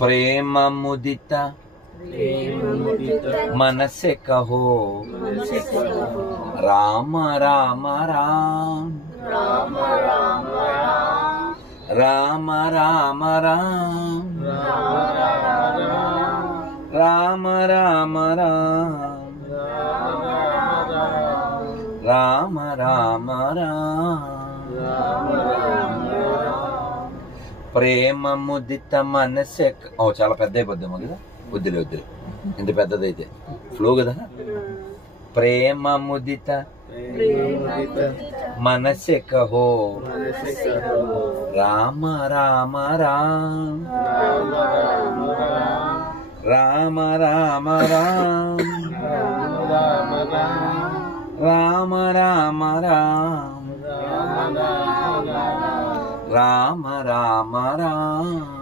प्रेम मुदित मन से कहो राम राम राम राम राम राम राम राम राम राम ప్రేమ ముదిత మనసే చాలా పెద్ద అయిపోద్దామా కదా, వద్దులే వద్దులే, ఇంత పెద్దదైతే ఫ్లో కదా. ప్రేమ ముదిత మనసే కహో రామ రామ రామ రామ రామ రామ రామ రామ రామ రామ రామ